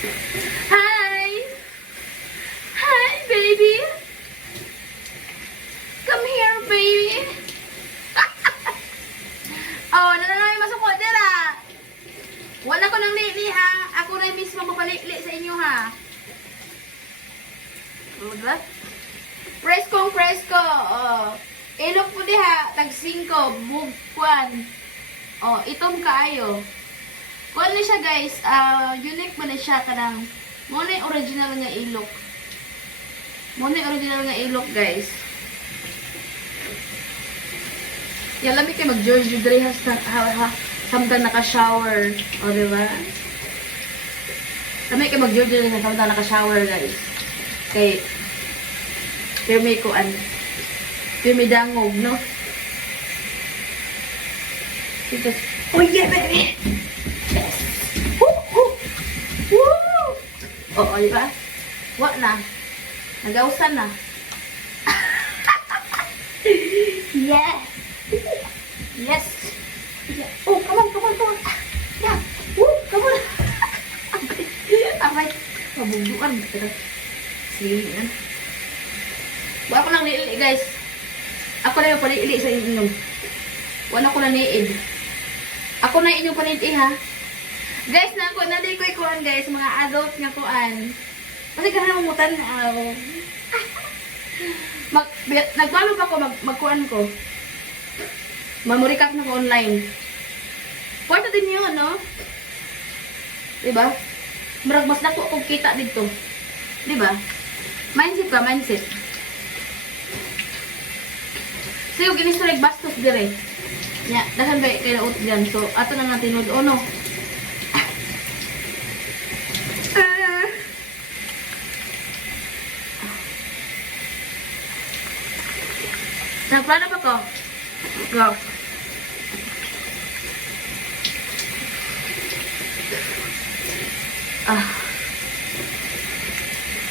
Hi! Hi, baby! Come here, baby! Oh, nananay masukot dira. Wala ko nang lili ha. Ako na mismo mapalili sa inyo ha. Oh, diba? Presko, presko. Oh. Ilok po diha. Tag 5. Bugkwan. Oh, itom kaayo. Kuan ni siya guys. Unique man ni siya kanang. Muna yung original nga ilok. Muna yung original nga ilok guys. Yan, lamig kayo mag-George Dre samtang naka-shower. O, diba? Lamig kayo mag-George Dre samtang naka-shower, guys. Kaya may kuan. Kaya may dangog, no? Ito. Oh, yeah, baby! Yes! Woo! Woo! Woo! O, diba? Wak na. Nagausan na. Yes! Yes. Yeah. Oh, come on. Yeah. Woo, come on. Abay. Mabubukan. Sige yan. Wala ko nang liili, guys. Ako na yung palili sa inyo. Wala ko na niid. Ako na inyong paniti, ha? Guys, naday ko ikuan, guys. Mga adult nga kuan. Kasi ganun umutan. Nagpalo pa ko, magkuan ko. Mamurikat na ko online. Pwede din yun, no? Diba? Marag mas dako akong kita dito. Diba? Mindset ka, mindset. So, yung ginistoreg bastos dire. Nya, dahan ba kayo na utot dyan. So, ato na natin nudo. Oh, no? Nagplano pa ko? Go.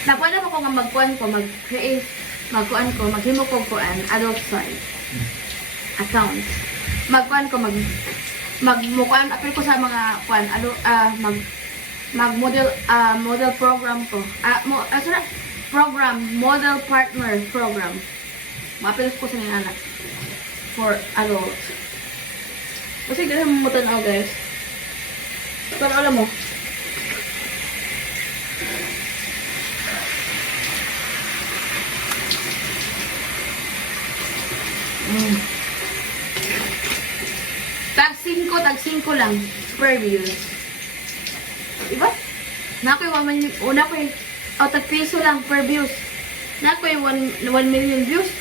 Napwede mo ko nga magkuhan ko, magkuhan ko, maghimo ko kuan, adult site account. Magkuhan ko, magmukuhan, apil ko sa mga kuan, model program ko. Model partner program. Mapil ko sa mga anak. For adults. Kasi ganun mo tanaw, guys. Pero alam mo, tag 5 lang per views. Diba? Nakoy tag piso lang per views. Nakoy 1 million views.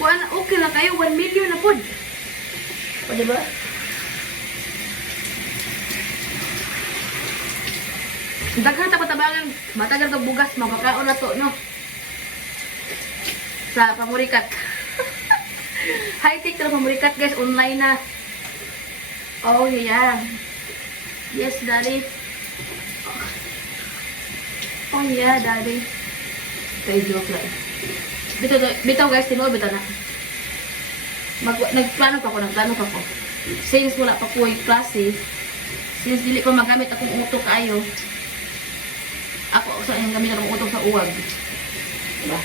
Kuan okay na kayo 1 million na pod. O diba? Daghan ta patabangan, matagal ka bugas, mapakaon na to, no? Sa pamurikat. High-tech na pamurikat, guys. Online na. Oh, yeah. Yes, daddy. Oh, yeah, daddy. Kaya joke lang. Bitaw, guys. Tino, bitaw na. Nagplano pa ko. Since wala pa ko yung klase, since dili ko magamit akong utok kayo, ako sa yung gamit akong utok sa uwag. Diba?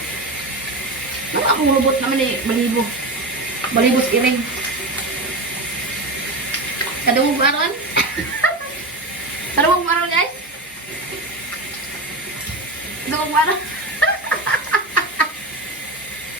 Ano akong robot naman eh, balibos iring. Kadungog aron? Kadungog aron, guys? Kadungog aron?